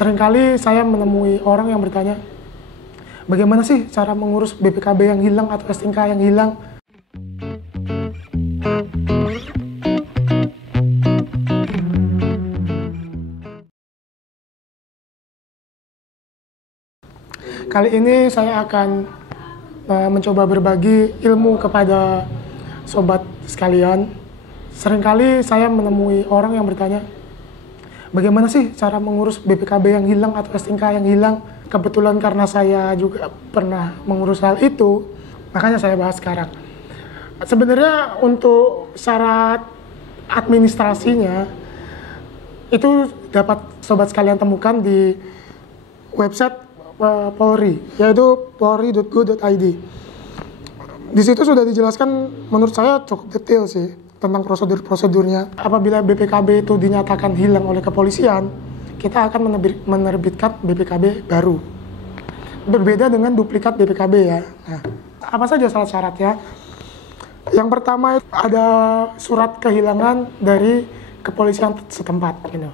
Seringkali saya menemui orang yang bertanya, bagaimana sih cara mengurus BPKB yang hilang atau STNK yang hilang? Kali ini saya akan mencoba berbagi ilmu kepada sobat sekalian. Seringkali saya menemui orang yang bertanya, bagaimana sih cara mengurus BPKB yang hilang atau STNK yang hilang? Kebetulan karena saya juga pernah mengurus hal itu, makanya saya bahas sekarang. Sebenarnya untuk syarat administrasinya itu dapat sobat sekalian temukan di website Polri, yaitu polri.go.id. Di situ sudah dijelaskan menurut saya cukup detail sih tentang prosedur-prosedurnya. Apabila BPKB itu dinyatakan hilang oleh kepolisian, kita akan menerbitkan BPKB baru. Berbeda dengan duplikat BPKB ya. Nah, apa saja syarat-syaratnya? Yang pertama ada surat kehilangan dari kepolisian setempat, gitu.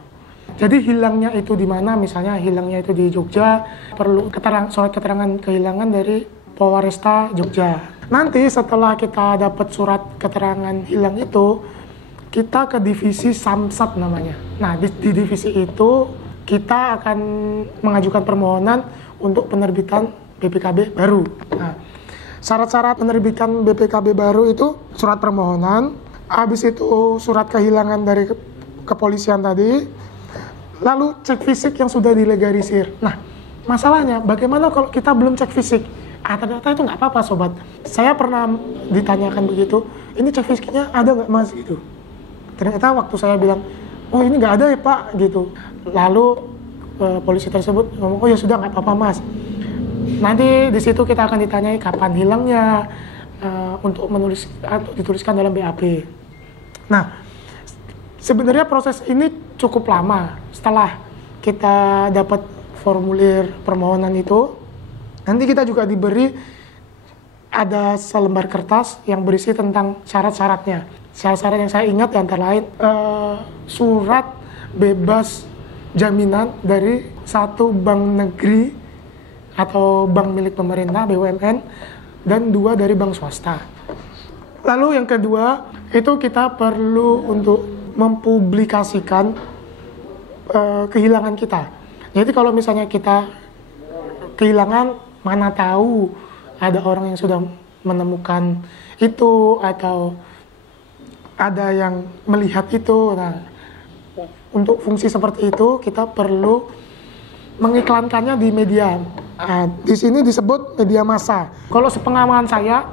Jadi hilangnya itu di mana? Misalnya hilangnya itu di Jogja, perlu surat keterangan kehilangan dari Polresta Jogja. Nanti setelah kita dapat surat keterangan hilang itu, kita ke divisi Samsat namanya. Nah, di divisi itu kita akan mengajukan permohonan untuk penerbitan BPKB baru. Nah, syarat-syarat penerbitan BPKB baru itu surat permohonan, habis itu surat kehilangan dari kepolisian tadi, lalu cek fisik yang sudah dilegalisir. Nah, masalahnya bagaimana kalau kita belum cek fisik? Ternyata itu nggak apa-apa sobat. Saya pernah ditanyakan begitu, ini cek fisiknya ada nggak mas gitu. Ternyata waktu saya bilang, oh ini nggak ada ya pak gitu. Lalu polisi tersebut ngomong, oh ya sudah nggak apa-apa mas. Nanti di situ kita akan ditanyai kapan hilangnya untuk menulis atau dituliskan dalam BAP. Nah, sebenarnya proses ini cukup lama. Setelah kita dapat formulir permohonan itu, nanti kita juga diberi ada selembar kertas yang berisi tentang syarat-syaratnya. Syarat-syarat yang saya ingat antara lain surat bebas jaminan dari satu bank negeri atau bank milik pemerintah BUMN dan 2 dari bank swasta. Lalu yang kedua itu kita perlu untuk mempublikasikan kehilangan kita. Jadi kalau misalnya kita kehilangan, mana tahu ada orang yang sudah menemukan itu atau ada yang melihat itu. Nah, untuk fungsi seperti itu kita perlu mengiklankannya di media. Nah, di sini disebut media massa. Kalau sepengalaman saya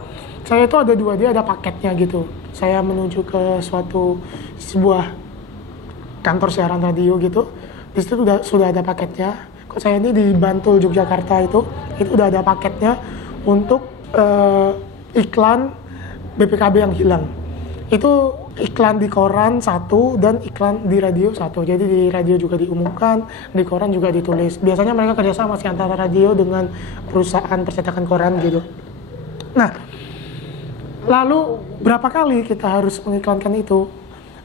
itu ada 2, dia ada paketnya gitu. Saya menuju ke sebuah kantor siaran radio gitu. Di situ sudah ada paketnya. Kok saya ini di Bantul Yogyakarta itu udah ada paketnya untuk iklan BPKB yang hilang. Itu iklan di koran 1 dan iklan di radio 1. Jadi di radio juga diumumkan, di koran juga ditulis. Biasanya mereka kerjasama sih antara radio dengan perusahaan percetakan koran gitu. Nah, lalu berapa kali kita harus mengiklankan itu?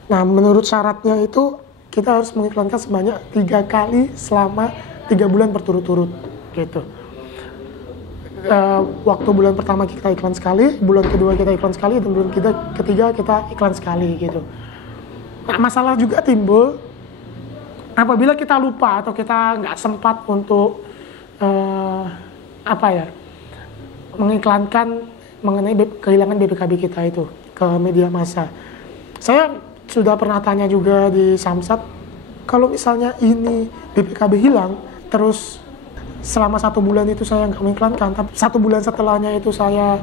Nah, menurut syaratnya itu kita harus mengiklankan sebanyak 3 kali selama 3 bulan berturut-turut gitu. Waktu bulan pertama kita iklan sekali, bulan kedua kita iklan sekali, dan bulan ketiga kita iklan sekali gitu. Nah, masalah juga timbul apabila kita lupa atau kita nggak sempat untuk mengiklankan mengenai kehilangan BPKB kita itu ke media massa. Saya sudah pernah tanya juga di Samsat, kalau misalnya ini BPKB hilang, terus selama 1 bulan itu saya nggak mengiklankan, tapi 1 bulan setelahnya itu saya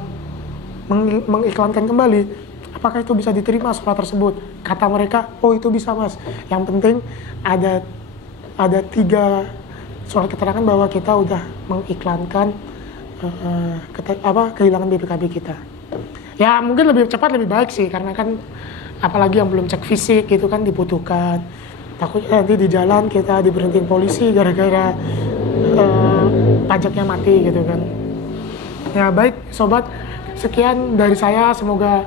mengiklankan kembali, apakah itu bisa diterima surat tersebut? Kata mereka, oh itu bisa mas. Yang penting ada 3 surat keterangan bahwa kita udah mengiklankan kehilangan BPKB kita. Ya mungkin lebih cepat lebih baik sih, karena kan apalagi yang belum cek fisik gitu kan dibutuhkan. Takutnya nanti di jalan kita diberhentiin polisi gara-gara pajaknya mati gitu kan. Ya baik sobat, sekian dari saya, semoga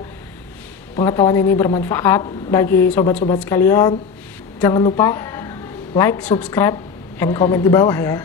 pengetahuan ini bermanfaat bagi sobat-sobat sekalian. Jangan lupa like, subscribe, and comment di bawah ya.